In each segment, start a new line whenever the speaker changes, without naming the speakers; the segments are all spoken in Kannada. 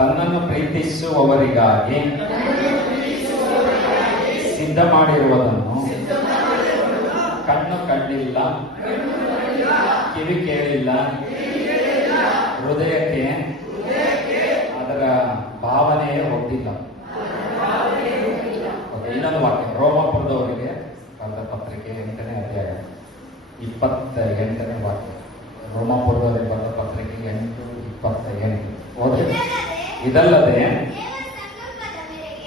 ತನ್ನನ್ನು ಪ್ರೀತಿಸುವವರಿಗಾಗಿ ಸಿದ್ಧ ಮಾಡಿರುವುದನ್ನು ಕಣ್ಣು ಕಂಡಿಲ್ಲ ಕಿವಿ ಕೇಳಿಲ್ಲ ಹೃದಯಕ್ಕೆ ಅದರ ಭಾವನೆಯೇ ಓಕೆ, ಇನ್ನೊಂದು ವಾಕ್ಯ. ರೋಮಪುರದವರಿಗೆ ಕಳೆದ ಪತ್ರಿಕೆ ಎಂಟನೇ ಅಧ್ಯಾಯ ಇಪ್ಪತ್ತ ಎಂಟನೇ ವಾಕ್ಯ. ರೋಮಪುರದವರಿಗೆ ಬರೆದ ಪತ್ರಿಕೆ ಎಂಟು ಇಪ್ಪತ್ತ ಎಂಟು ಓದಿ. ಇದಲ್ಲದೆ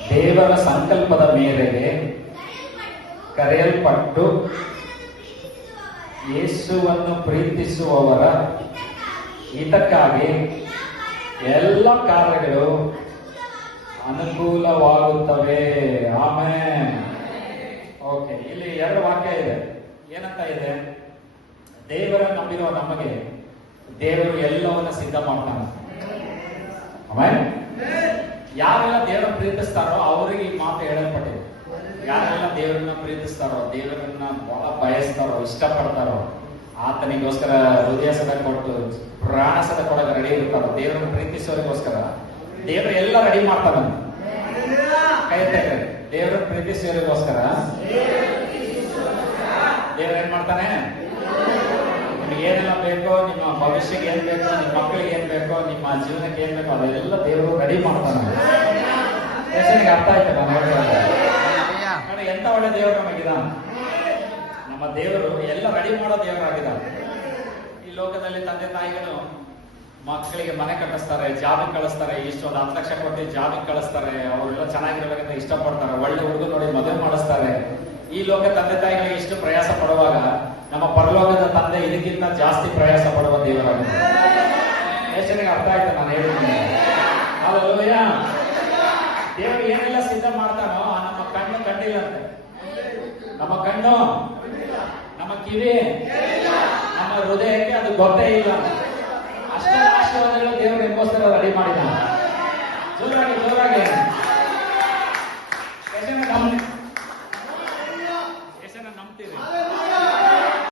ದೇವರ ಸಂಕಲ್ಪದ ಮೇರೆಗೆ ಕರೆಯಲ್ಪಟ್ಟು ಯೇಸುವನ್ನು ಪ್ರೀತಿಸುವವರ ಹಿತಕ್ಕಾಗಿ ಎಲ್ಲ ಕಾರ್ಯಗಳು ಅನುಕೂಲವಾಗುತ್ತವೆ. ಆಮೇ ಓಕೆ, ಇಲ್ಲಿ ಎರಡು ವಾಕ್ಯ ಇದೆ. ಏನಂತ ಇದೆ? ದೇವರ ನಂಬಿರುವ ನಮಗೆ. ದೇವರು ಎಲ್ಲವನ್ನ ಸಿದ್ಧ ಮಾಡ್ತಾನೆ. ಆಮೇಲೆ ಯಾರೆಲ್ಲ ದೇವರ ಪ್ರೀತಿಸ್ತಾರೋ ಅವರಿಗೆ ಈ ಮಾತು ಹೇಳಲ್ಪಟ್ಟಿದೆ ಯಾರೆಲ್ಲ ದೇವರನ್ನ ಪ್ರೀತಿಸ್ತಾರೋ ದೇವರನ್ನ ಬಹಳ ಬಯಸ್ತಾರೋ ಇಷ್ಟಪಡ್ತಾರೋ ಆತನಿಗೋಸ್ಕರ ಹೃದಯ ಸದ ಕೊಟ್ಟು ಪ್ರಾಣ ಸದ ಕೊಡಕ್ಕೆ ರೆಡಿ ಇರ್ತಾರೋ ದೇವರನ್ನ ಪ್ರೀತಿಸೋರಿಗೋಸ್ಕರ ದೇವರು ಎಲ್ಲ ರೆಡಿ ಮಾಡ್ತಾರ ಕೈ. ದೇವರನ್ನ ಪ್ರೀತಿಸೋರಿಗೋಸ್ಕರ ದೇವ್ರು ಏನ್ ಮಾಡ್ತಾನೆ ನಿಮ್ಗೆ ಏನೆಲ್ಲ ಬೇಕೋ ನಿಮ್ಮ ಭವಿಷ್ಯಕ್ಕೆ ಏನ್ ಬೇಕೋ, ನಿಮ್ಮ ಮಕ್ಕಳಿಗೆ ಏನ್ ಬೇಕೋ, ನಿಮ್ಮ ಜೀವನಕ್ಕೆ ಏನ್ ಬೇಕೋ, ಅದೆಲ್ಲ ದೇವರು ರೆಡಿ ಮಾಡ್ತಾನೆ. ಅರ್ಥ ಆಯ್ತು ನೋಡಿ ಎಂತ ಒಳ್ಳೆ ದೇವರು ನಮಗಿದ್ದಾನೆ ನಮ್ಮ ದೇವರು ಎಲ್ಲ ರೆಡಿ ಮಾಡೋ ದೇವರಾಗಿದ್ದಾನೆ ಈ ಲೋಕದಲ್ಲಿ ತಂದೆ ತಾಯಿಗಳು ಮಕ್ಕಳಿಗೆ ಮನೆ ಕಟ್ಟಿಸ್ತಾರೆ, ಜಾಬಿಗೆ ಕಳಿಸ್ತಾರೆ ಇಷ್ಟು ಒಂದು ಹತ್ತು ಲಕ್ಷ ಕೊಟ್ಟು ಜಾಬಿಗೆ ಕಳಿಸ್ತಾರೆ, ಅವರೆಲ್ಲ ಚೆನ್ನಾಗಿರ್ಬೇಕಂತ ಇಷ್ಟಪಡ್ತಾರೆ. ಒಳ್ಳೆ ಹುಡುಗ ನೋಡಿ ಮದುವೆ ಮಾಡಿಸ್ತಾರೆ. ಈ ಲೋಕ ತಂದೆ ತಾಯಿಗಳಿಗೆ ಇಷ್ಟು ಪ್ರಯಾಸ ಪಡುವಾಗ ನಿಮಗಿನ್ನ ಜಾಸ್ತಿ ಪ್ರಯಾಸ ಪಡುವ ದೇವರಾಗಿದೆ ಯೋಚನೆಗೆ ಅರ್ಥ ಆಯ್ತು ನಾನು ಹೇಳ್ತೀನಿ ಅಲ್ಲ ದೇವರು ಏನೆಲ್ಲ ಸಿದ್ಧ ಮಾಡ್ತಾನೋ ನಮ್ಮ ಕಣ್ಣು ಕಂಡಿಲ್ಲಂತೆ. ನಮ್ಮ ಕಣ್ಣು, ನಮ್ಮ ಕಿವಿ, ನಮ್ಮ ಹೃದಯಕ್ಕೆ ಅದು ಗೊತ್ತೇ ಇಲ್ಲ. ಅಷ್ಟೇ ಆಶೀರ್ವಾದಗಳು ದೇವರು ರೆಡಿ ಮಾಡಿದ ಜೋರಾಗಿ ಜೋರಾಗಿ. ಗಮನ